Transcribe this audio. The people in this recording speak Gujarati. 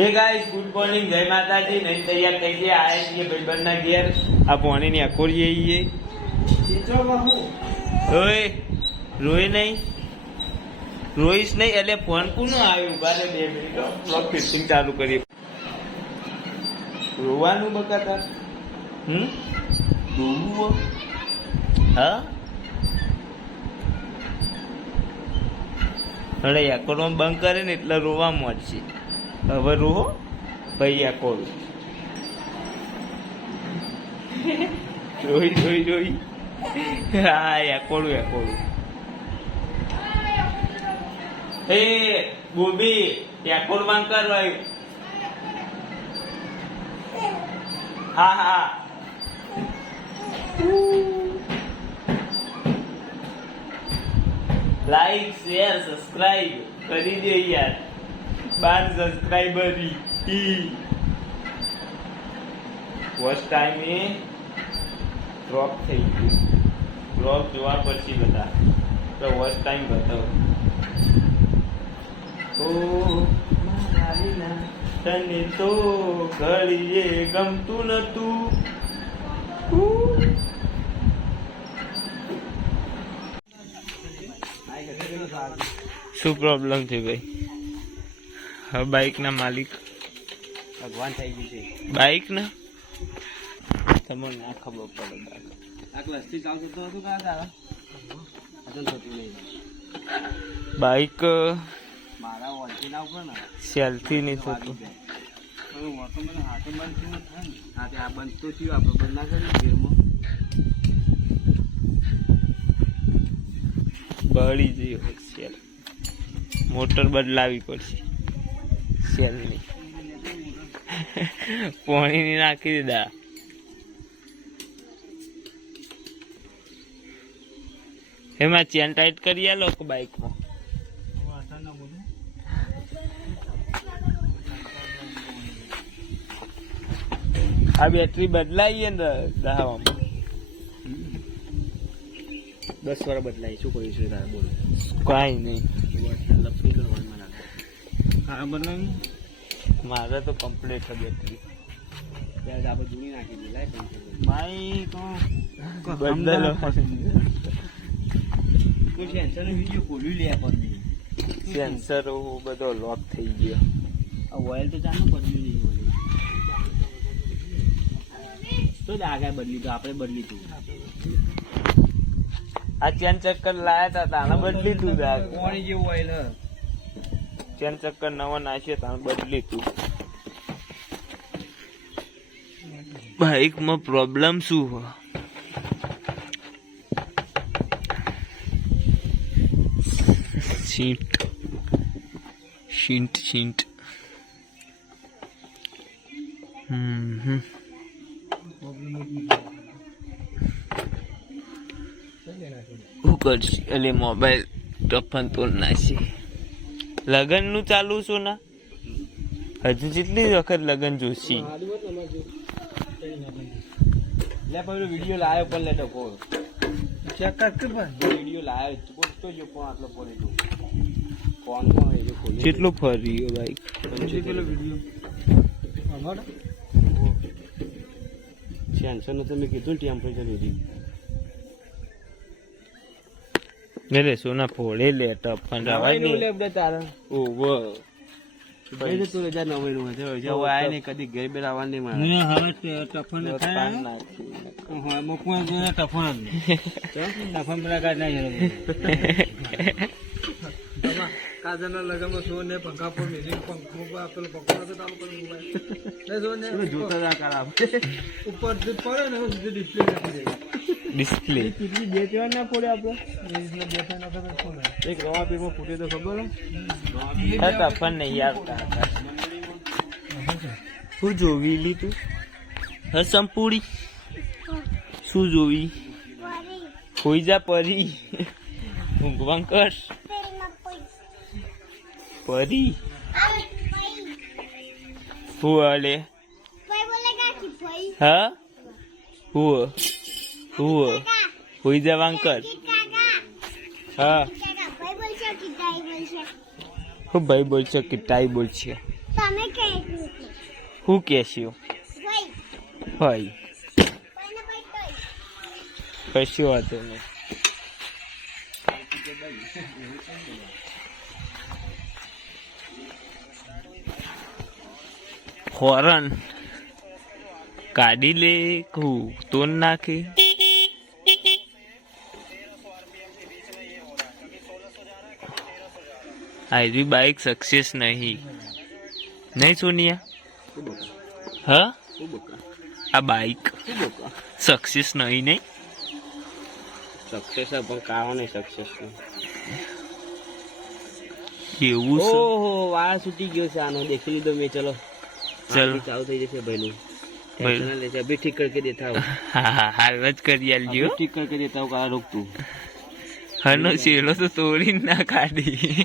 હે ગાઈસ, ગુડ મોર્નિંગ, જય માતાજી. નહીં તૈયાર થઈ ગયા, આયા છીએ ભાઈબંધના ઘેર. આ પોણીની અકોરી આવીએ. ઓય રોય નહીં, રોઈશ નહીં. એટલે ફોન કોનું આવ્યું? ઉભા રે 2 મિનિટ, બ્લોગ ફિટિંગ ચાલુ કરીએ. રોવાનું બકાતા રોવું હા અરે એકોડમાં બંધ કરે ને એટલે રોવા મળશે. હવે રોહો ભાઈ એકોડ રોઈ રોઈ રોઈ. હા એકોડું એકોડું. હે બોબી એકોડ બંધ કર ભાઈ. હા હા લાઈક શેર સબસ્ક્રાઇબ કરી દે યાર. 12 સબસ્ક્રાઇબર ફર્સ્ટ ટાઈમ એ ડ્રોપ થઈ ગયું. ડ્રોપ જોવા પછી બધા તો ફર્સ્ટ ટાઈમ બતાવો. ઓ મારા તને તો ઘડીએ ગમતું નતું. શું પ્રોબ્લેમ છે ભાઈ? હા બાઇક ના માલિક ભગવાન થઈ ગયું છે. બાઇક ના તમને ના ખબર પડે. આ ક્લાસથી ચાલુ થતું હતું કાં તારા અજન થતું નહીં. બાઇક મારા વોલ્ટી ના ઉપર ને સેલ્ફી નહીં થતું. મને હાથે બંધ થયું થાય ને. હા તે આ બંધ તો થયું, આપણે બંધ ના કરીએ ઘેરમાં. બળી જઈ સેલ. મોટર બદલાવી પડશે સેલની. પાણીની નાખી દીધા. એમાં ચેન ટાઈટ કરી આલો બાઈકમાં. આ બેટરી બદલાઈએ ને દહાવામાં 10 વાર બદલાય. શું કર્યું છે તારે બોલ? કઈ નહીં. લપસી કરવાનું મને હા બદલાય. મારે તો કમ્પ્લીટ છે બેટરી. ત્યારે આપણે જૂની નાખી દે. લાય માઈ તો બદલો. કોઈ સેન્સરનો વિડીયો ખોલ્યું લે પણ સેન્સર બધો લોક થઈ ગયો. આ ઓઇલ તો ચાલુ બદલ્યું નહીં બોલે તો જ આગળ બદલી તો આપણે બદલી તું. આ ચેન ચક્કર લાયા તા તાને બદલી તું. પાણી જેવું ઓઇલ ચેન ચક્કર નવા નાખ્યો તાને બદલી તું. બાઈકમાં પ્રોબ્લેમ શું હોય? Seat seat. શું કરશે? એટલે મોબાઈલ ટફન તો નાસી. લગન નું ચાલુ છું ના હજુ જેટલી વખત લગન જોશી. લે પેલો વિડીયો લાવ્યો પણ લે ડકો ચેક કર કે વિડીયો લાવ્યો તો જો ફોન આટલો પડે તો ફોન પણ એ ખોલી કેટલું ફર્યો બાઈક. પેલો વિડીયો અમારો સેન્સર નો તમે કીધું ટેમ્પરેચર લીધી મેરે સોના ફોડે લે ટફન રવાય નહીં. લે બે તારા ઓવો પૈસે તો 1999 છે જો આય ને કદી ઘર બે આવવાનું નહીં મારે ને હવે ટફન થાય હા મોકવા જોને ટફન જ ટફન બરા કાઢ ના જરે કાજના લગામાં સો ને પંખા પર મ્યુઝિક પંખો આપેલો પંખો તો ચાલુ કરી મોબાઈલ લે જો ને જોતા જા કરા ઉપર જે પડે ને સીધું ડિસ્પ્લે નાખી દે. ડિસ્પ્લે કેટલી બે ત્રણ ના પડે આપણે એટલે બે ત્રણ ના પડે. એક રવા પીમાં ફૂટે તો ખબર હા ટફન નહીં આવતા. શું જોવી લીધું? હસમ પૂરી શું જોવી? ખોઈ જા પરી ઊંઘવાં કર પરી. હું અલે હા હું ખોઈ જવાં કર. હા હું ભાઈ બોલશે કે ટાઈ બોલશે? હું કેસ્યું ભાઈ કશું વાંધો નહીં. હોરન કાઢી લે કહું તોડ નાખે. આયરી બાઇક સક્સેસ નહીં સોનિયા. હા આ બાઇક સક્સેસ નહીં સક્સેસ પણ કાવો નહીં સક્સેસ એવું છે. ઓહો વાળ છૂટી ગયો છે આનો દેખી લીધો મેં. ચલો ચલો ચાલુ થઈ જશે ભાઈનું. ટેન્શન ले अभी ठीक करके देता हूँ. હા હાલ જ કરી આલજો. ठीक करके देता हूँ. रोक तू હનો શેલો તો તોડી ના કાઢી.